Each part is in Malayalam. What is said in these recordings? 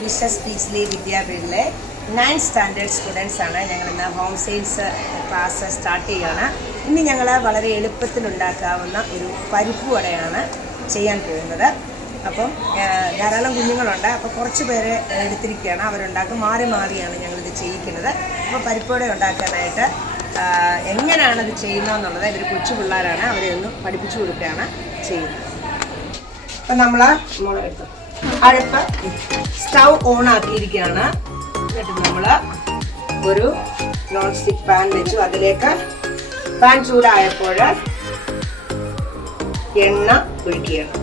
ബിഷസ് പീസ്ലി വിദ്യാപീഠിലെ 9th സ്റ്റാൻഡേർഡ് സ്റ്റുഡൻസ് ആണ്. ഞങ്ങൾ ഇന്ന് ഹോം സയൻസ് ക്ലാസ് സ്റ്റാർട്ട് ചെയ്യുകയാണ്. ഇന്ന് ഞങ്ങൾ വളരെ എളുപ്പത്തിൽ ഉണ്ടാക്കാവുന്ന ഒരു പരിപ്പ് വടയാണ് ചെയ്യാൻ പോകുന്നത്. അപ്പം ധാരാളം കുഞ്ഞുങ്ങളുണ്ട്, അപ്പോൾ കുറച്ച് പേരെ എടുത്തിരിക്കുകയാണ്. അവരുണ്ടാക്കും, മാറി മാറിയാണ് ഞങ്ങളിത് ചെയ്യിക്കുന്നത്. അപ്പോൾ പരിപ്പ് വട ഉണ്ടാക്കാനായിട്ട് എങ്ങനെയാണത് ചെയ്യുന്നതെന്നുള്ളത് ഇവർ കൊച്ചു പിള്ളേരാണ്, അവരെ ഒന്ന് പഠിപ്പിച്ചു കൊടുക്കുകയാണ് ചെയ്യുന്നത്. അപ്പം നമ്മൾ അടുപ്പ് സ്റ്റൗ ഓൺ ആക്കിയിരിക്കുകയാണ്. എന്നിട്ട് നമ്മൾ ഒരു നോൺ സ്റ്റിക്ക് പാൻ വെച്ചു. അതിലേക്ക് പാൻ ചൂടായപ്പോൾ എണ്ണ ഒഴിക്കുകയാണ്.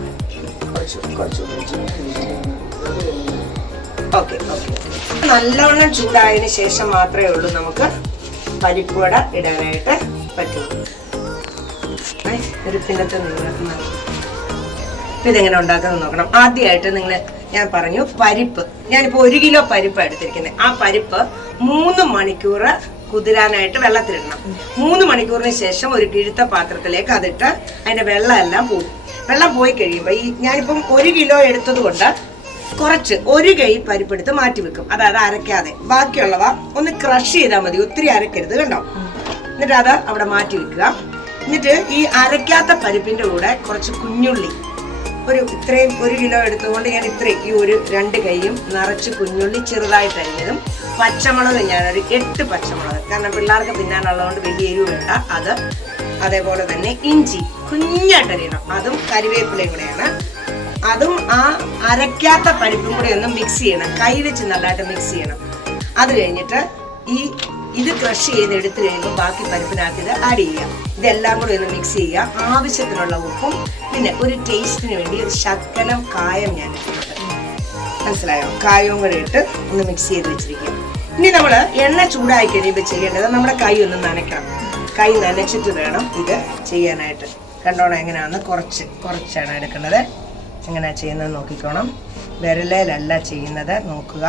ഓക്കെ നല്ലവണ്ണം ചൂടായതിന് ശേഷം മാത്രമേ ഉള്ളൂ നമുക്ക് പരിപ്പ് വട ഇടാനായിട്ട് പറ്റുള്ളൂ. ഒരു പിന്നത്തെ നിങ്ങൾക്ക് ഇതെങ്ങനെ ഉണ്ടാക്കുന്നത് നോക്കണം. ആദ്യമായിട്ട് ഞാൻ പറഞ്ഞു പരിപ്പ്, ഞാനിപ്പോൾ 1 കിലോ പരിപ്പ് എടുത്തിരിക്കുന്നത്. ആ പരിപ്പ് 3 മണിക്കൂർ കുതിരാനായിട്ട് വെള്ളത്തിലിടണം. 3 മണിക്കൂറിന് ശേഷം ഒരു കിഴുത്ത പാത്രത്തിലേക്ക് അതിട്ട് അതിന്റെ വെള്ളം എല്ലാം പോകും. വെള്ളം പോയി കഴിയുമ്പോൾ ഞാനിപ്പം 1 കിലോ എടുത്തത് കൊണ്ട് കുറച്ച് 1 കൈ പരിപ്പെടുത്ത് മാറ്റി വെക്കും. അതായത് അരയ്ക്കാതെ. ബാക്കിയുള്ളവ ഒന്ന് ക്രഷ് ചെയ്താൽ മതി, ഒത്തിരി അരക്കരുത്, കണ്ടോ. എന്നിട്ട് അത് അവിടെ മാറ്റി വെക്കുക. എന്നിട്ട് ഈ അരയ്ക്കാത്ത പരിപ്പിന്റെ കൂടെ കുറച്ച് കുഞ്ഞുള്ളി, ഇത്രയും 1 കിലോ എടുത്തുകൊണ്ട് ഞാൻ ഇത്രയും ഈ 2 കൈയും നിറച്ച് കുഞ്ഞുള്ളി ചെറുതായിട്ട് അരിഞ്ഞതും, പച്ചമുളക് ഞാനൊരു 8 പച്ചമുളക്, കാരണം പിള്ളേർക്ക് തിന്നാനുള്ളതുകൊണ്ട് വലിയ എരിവ് വേണ്ട, അത് അതേപോലെ തന്നെ ഇഞ്ചി കുഞ്ഞായിട്ട് അരിയണം, അതും കരിവേപ്പിലയും കൂടെയാണ്. അതും ആ അരയ്ക്കാത്ത പരിപ്പും കൂടി ഒന്ന് മിക്സ് ചെയ്യണം, കൈ വെച്ച് നല്ലതായിട്ട് മിക്സ് ചെയ്യണം. അത് കഴിഞ്ഞിട്ട് ഇത് ക്രഷ് ചെയ്ത് എടുത്തു കഴിയുമ്പോൾ ബാക്കി പരിപ്പിനകത്ത് ഇത് ആഡ് ചെയ്യുക. ഇതെല്ലാം കൂടി ഒന്ന് മിക്സ് ചെയ്യുക. ആവശ്യത്തിനുള്ള ഉപ്പും പിന്നെ ഒരു ടേസ്റ്റിന് വേണ്ടി ഒരു ശകലം കായം ഞാൻ ഇട്ടിട്ടുണ്ട്, മനസ്സിലായോ? കായവും കൂടെ ഇട്ട് ഒന്ന് മിക്സ് ചെയ്ത് വെച്ചിരിക്കുക. ഇനി നമ്മൾ എണ്ണ ചൂടായി കഴിയുമ്പോൾ ചെയ്യേണ്ടത് നമ്മുടെ കൈ ഒന്ന് നനയ്ക്കണം. കൈ നനച്ചിട്ട് വേണം ഇത് ചെയ്യാനായിട്ട്. കണ്ടോണം എങ്ങനെയാണെന്ന്. കുറച്ചാണ് എടുക്കേണ്ടത്. എങ്ങനെയാണ് ചെയ്യുന്നത് നോക്കിക്കോണം. വിരലിലല്ല ചെയ്യുന്നത്, നോക്കുക.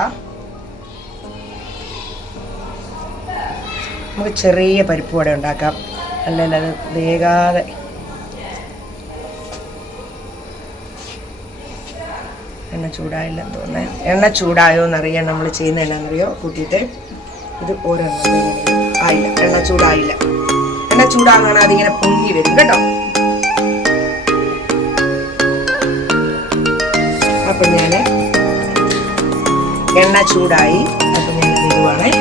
നമുക്ക് ചെറിയ പരിപ്പ് വട ഉണ്ടാക്കാം, അല്ലെങ്കിൽ അത് വേഗാതെ. എണ്ണ ചൂടായില്ലെന്ന് തോന്നുന്നത്. എണ്ണ ചൂടായോ എന്നറിയാൻ നമ്മൾ ചെയ്യുന്ന എന്നാണെന്നറിയോ, കൂട്ടിയിട്ട് ഇത് ഓരോന്നും ആയില്ല, എണ്ണ ചൂടായില്ല. എണ്ണ ചൂടാകാണ് അതിങ്ങനെ പൊങ്ങി വരും, കേട്ടോ. അപ്പം ഞാൻ എണ്ണ ചൂടായി, അപ്പം ഞാൻ ഇടുവാണേ.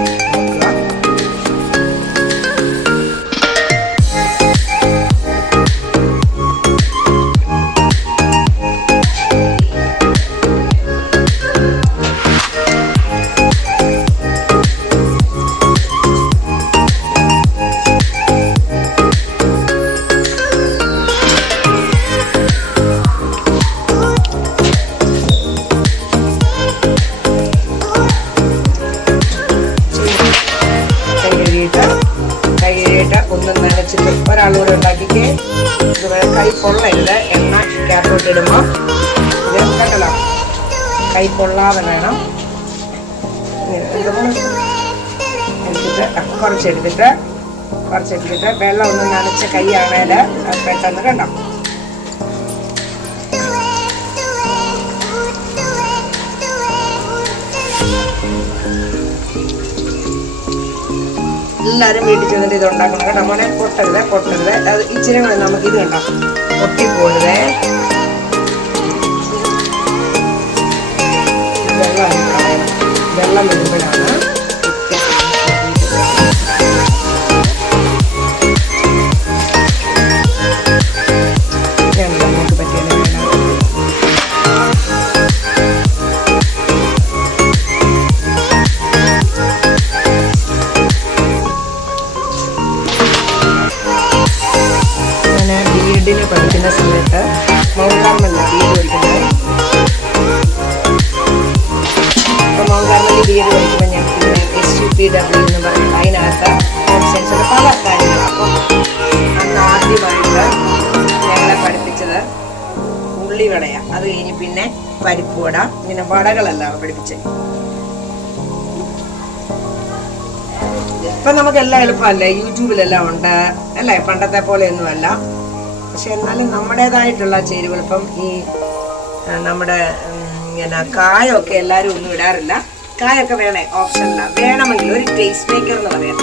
ഒന്ന് നനച്ചിട്ട് ഒരാളൂടെ ഉണ്ടാക്കിക്കേ. കൈ പൊള്ളരുത്. എണ്ണ ക്യാപ്പോട്ട് ഇടുമ്പോൾ ഇത് കണ്ടല്ലോ, കൈ പൊള്ളാതെ വേണം. എടുത്തിട്ട് കുറച്ചെടുത്തിട്ട് വെള്ളം ഒന്ന് നനച്ച കൈയാണേൽ പെട്ടെന്ന് കണ്ടോ. എല്ലാവരും വീട്ടിൽ ചെന്നിട്ട് ഇത് ഉണ്ടാക്കണം, കേട്ടോ മോനെ. പൊട്ടരുത്. അത് ഇച്ചിരി കൂടെ നമുക്കിത് കണ്ടോ, പൊട്ടിപ്പോരുതേ. വെള്ളം വരുമ്പോഴാണ് നമുക്ക് പറ്റിയാലും പഠിക്കുന്ന സമയത്ത് മൗണ്ട് കാർമലിൽ ബി.എഡ് പഠിക്കുന്നത്. അപ്പോൾ മൗണ്ട് കാർമലിൽ ബി.എഡ് പഠിക്കുമ്പോൾ ഞാൻ SUPW എന്ന് പറയുന്നത് അതിനകത്ത് ഹോം സയൻസിൻ്റെ പല കാര്യങ്ങൾ. അപ്പം അന്ന് ആദ്യമായിട്ട് ഞങ്ങളെ പഠിപ്പിച്ചത് ഉള്ളിവടയാണ്. അത് കഴിഞ്ഞ് പിന്നെ പരിപ്പ് വട, പിന്നെ വടകളെല്ലാം പഠിപ്പിച്ചത്. ഇപ്പം നമുക്കെല്ലാം എളുപ്പമല്ലേ, യൂട്യൂബിലെല്ലാം ഉണ്ട് അല്ലേ, പണ്ടത്തെ പോലെയൊന്നുമല്ല. പക്ഷെ എന്നാലും നമ്മുടേതായിട്ടുള്ള ചേരുവകൾ, ഇപ്പം ഈ നമ്മുടെ ഇങ്ങനെ കായൊക്കെ എല്ലാവരും ഒന്നും ഇടാറില്ല. കായൊക്കെ വേണേ ഓപ്ഷനിലാണ്. വേണമെങ്കിൽ ഒരു ടേസ്റ്റ് മേക്കർ എന്ന് പറയാം,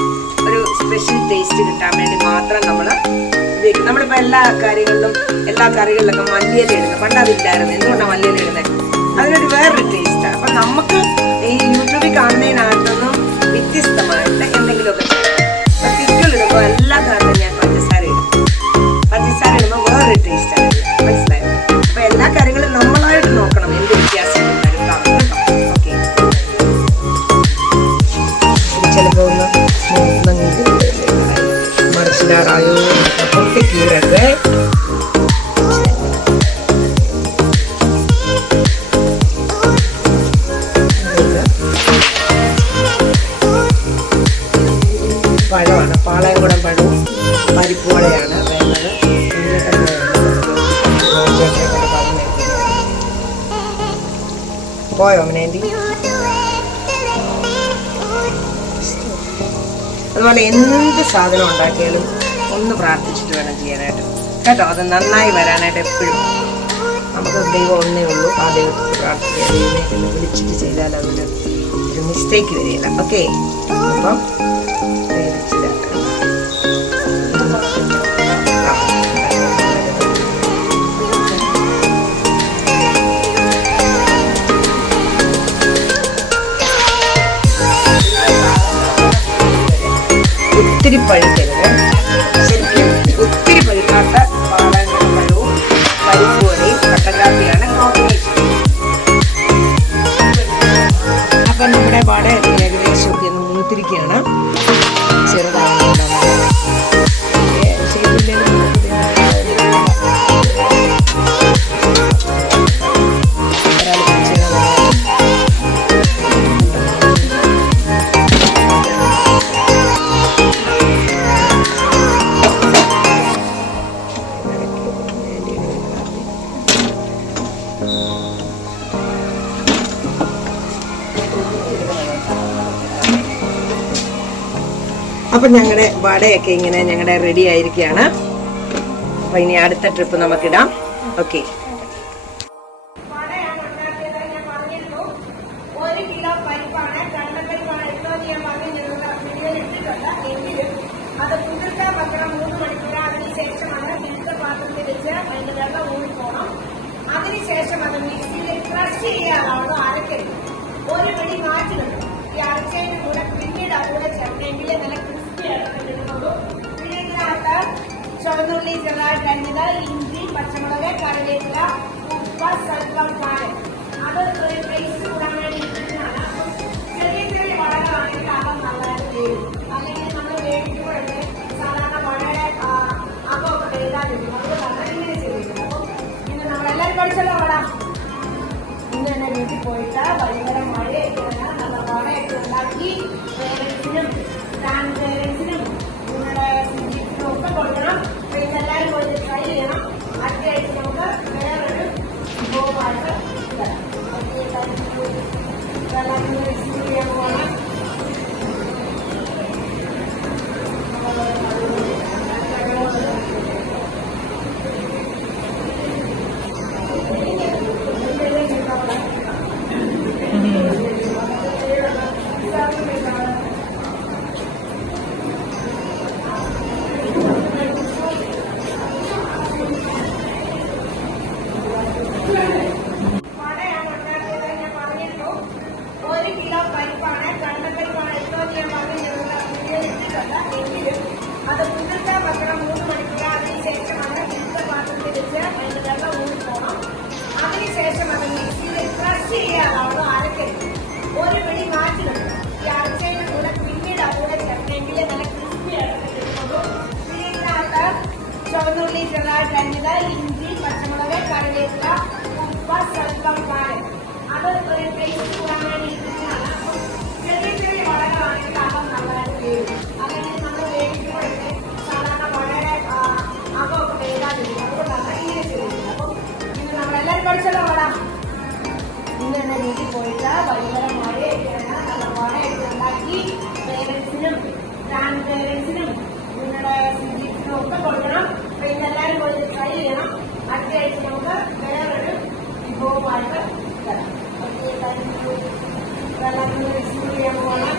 ഒരു സ്പെഷ്യൽ ടേസ്റ്റ് കിട്ടാൻ വേണ്ടി മാത്രം നമ്മൾ ഉപയോഗിക്കും. നമ്മളിപ്പോൾ എല്ലാ കാര്യങ്ങളിലും എല്ലാ കറികളിലൊക്കെ മല്ലിയില ഇടുന്നത്. പണ്ട് അതില്ലായിരുന്നു. എന്തുകൊണ്ടാണ് മല്ലിയില ഇടുന്നത്? അതിനൊരു വേറൊരു ടേസ്റ്റാണ്. അപ്പം നമുക്ക് ഈ യൂട്യൂബിൽ കാണുന്നതിനകത്തൊന്നും വ്യത്യസ്തമായിട്ട് എന്തെങ്കിലുമൊക്കെ ചെയ്യാം. അപ്പം തിക്കളിടുമ്പോൾ എല്ലാ കാരണവും ഞാൻ പഞ്ചസാര ഇടും. പഞ്ചസാര ഇടുമ്പോൾ വേറൊരു ടേസ്റ്റാണ്. മനസ്സിലായോ? അപ്പം എല്ലാ കാര്യങ്ങളും നമ്മളായിട്ട് നോക്കണം എന്ത് വ്യത്യാസം വരുത്താം കേട്ടോ. ഓക്കെ, ചിലപ്പോൾ ഒന്ന് മറിച്ചിടാറായോ പൊട്ടിക്കീറൊക്കെ പഴമാണ്. പാളയംകുടം പഴവും പരിപ്പുവടയാണ് വേണ്ടത്. പോയോ അമ്മേന്തി? അതുപോലെ എന്ത് സാധനം ഉണ്ടാക്കിയാലും ഒന്ന് പ്രാർത്ഥിച്ചിട്ട് വേണം ചെയ്യാനായിട്ട് കേട്ടോ. അത് നന്നായി വരാനായിട്ട് എപ്പോഴും നമുക്ക് ദൈവം ഒന്നേ ഉള്ളൂ. ആ ദൈവത്തെ പ്രാർത്ഥിക്കുക. ദൈവമേ എന്ന് വിളിച്ചിട്ട് ചെയ്താൽ അതിന് ഒരു മിസ്റ്റേക്ക് വരികയില്ല. ഓക്കെ, അപ്പം ഒത്തിരി പഴുക്കരുത്. ശരിക്കും ഒത്തിരി പഴുക്കാത്ത പാളയംകുടം പഴവും പരിപ്പുവടയും കട്ടൻ കാപ്പിയാണ് കോമ്പിനേഷൻ. അപ്പം നമ്മുടെ വട ഏകദേശം ഒക്കെ ഒന്ന് മൂത്തിരിക്കുകയാണ്. ചെറുതാവുന്നുണ്ട് അപ്പം ഞങ്ങളുടെ വടയൊക്കെ ഇങ്ങനെ ഞങ്ങളുടെ റെഡി ആയിരിക്കുകയാണ്. അപ്പം ഇനി അടുത്ത ട്രിപ്പ് നമുക്കിടാം. ഓക്കെ, അത് കുതിർക്കാൻ വെക്കണം 3 മണിക്കൂർ. അതിനുശേഷമാണ് ഫിൽറ്റർ പാത്രത്തിൽ വെച്ച് അതിന്റെ വെള്ളം ഊറിപ്പോണം. അതിനുശേഷം അത് മിക്സിയിൽ ക്രഷ് ചെയ്യാറാണ് അരക്കരുത്. ഒരു പിടി മാറ്റി വെക്കും. ഈ അരച്ചതിന് കൂടെ പിന്നീട് അതുകൂടെ ചേർക്കെങ്കിൽ നല്ല ക്രിസ്പി ആയിട്ട് കിട്ടുന്നുള്ളൂ. പിന്നെ ഇതിനകത്ത് ചുവന്നുള്ളി ചെറുതായിട്ട് അരിഞ്ഞത്, ഇഞ്ചി, പച്ചമുളക്, കറിവേപ്പില, ഉപ്പ്, സ്വല്പം പാല്. അത് ഒരു ടേസ്റ്റ് കൂടാൻ വേണ്ടി ഇട്ടിട്ടാണ്. ചെറിയ ചെറിയ വടകളാണെങ്കിൽ അത് നല്ലതായിട്ട് വേവും. അല്ലെങ്കിൽ നമ്മൾ വേവിക്കുമ്പോഴല്ലേ സാധാരണ വടയുടെ അകമൊക്കെ വേകാതിരിക്കും. അതുകൊണ്ടാണ് ഇങ്ങനെ ചെയ്യുന്നത്. അപ്പം ഇന്ന് നമ്മളെല്ലാവരും പഠിച്ചല്ലോ വട. ഇന്ന് തന്നെ വീട്ടിൽ പോയിട്ട് വൈകുന്നേരം മഴയൊക്കെയാണ് നല്ല വടയൊക്കെ ഉണ്ടാക്കി പേരൻസിനും ഗ്രാൻഡ് പേരൻസിനും നിങ്ങളുടെ സിറ്റിനും ഒക്കെ കൊടുക്കണം. അപ്പോൾ ഇന്നെല്ലാവരും പോയി ട്രൈ ചെയ്യണം. അടുത്ത ആഴ്ച നമുക്ക് വേറൊരു വിഭവമായിട്ട് തരാം. എല്ലാവരും റെസിപ്പി ചെയ്യാൻ പോകണം. അത് കുതിർക്കാൻ വെക്കണം 3 മണിക്കൂർ. അതിനുശേഷമാണ് ഫിൽറ്റർ പാത്രത്തിൽ വെച്ച് അതിന്റെ വെള്ളം ഊറിപ്പോണം. അതിനുശേഷം അത് മിക്സിയിൽ ക്രഷ് ചെയ്യാറാണ് അരക്കരുത്. ഒരു പിടി മാറ്റി വെക്കണം. ഈ അരച്ചതിന് കൂടെ പിന്നീട് അതുകൂടെ ചേർക്കെങ്കിൽ നല്ല ക്രിസ്പി ആയിട്ട് കിട്ടുന്നുള്ളൂ. പിന്നെ ഇതിനകത്ത് ചുവന്നുള്ളി ചെറുതായിട്ട് അരിഞ്ഞത്, ഇഞ്ചി, പച്ചമുളക്, കറിവേപ്പില, ഉപ്പ്, സ്വല്പം പാല്. അത് ഒരു ടേസ്റ്റ് കൂടാൻ വേണ്ടി ഇട്ടിട്ടാണ്. ചെറിയ ചെറിയ വടകളാണെങ്കിൽ അത് നല്ലതായിട്ട് വേവും. അല്ലെങ്കിൽ നമ്മൾ വേവിക്കുമ്പോഴല്ലേ സാധാരണ വടയുടെ അകമൊക്കെ വേകാതിരിക്കും. അതുകൊണ്ടാണ് ഇങ്ങനെ ചെയ്യുന്നത്. അപ്പം ഇന്ന് നമ്മളെല്ലാവരും പഠിച്ചല്ലോ വട. ഇന്ന് തന്നെ വീട്ടിൽ പോയിട്ട് വൈകുന്നേരം മഴയൊക്കെയാണ് നല്ല വടയൊക്കെ ഉണ്ടാക്കി പേരൻസിനും ഗ്രാൻഡ് പേരൻസിനും നിങ്ങളുടെ സിറ്റിനും ഒക്കെ കൊടുക്കണം. അപ്പോൾ ഇന്നെല്ലാവരും പോയി ട്രൈ ചെയ്യണം. അടുത്ത ആഴ്ച നമുക്ക് വേറൊരു വിഭവമായിട്ട് തരാം. ഇതെല്ലാം മിക്സ് ചെയ്യാൻ പോകണം.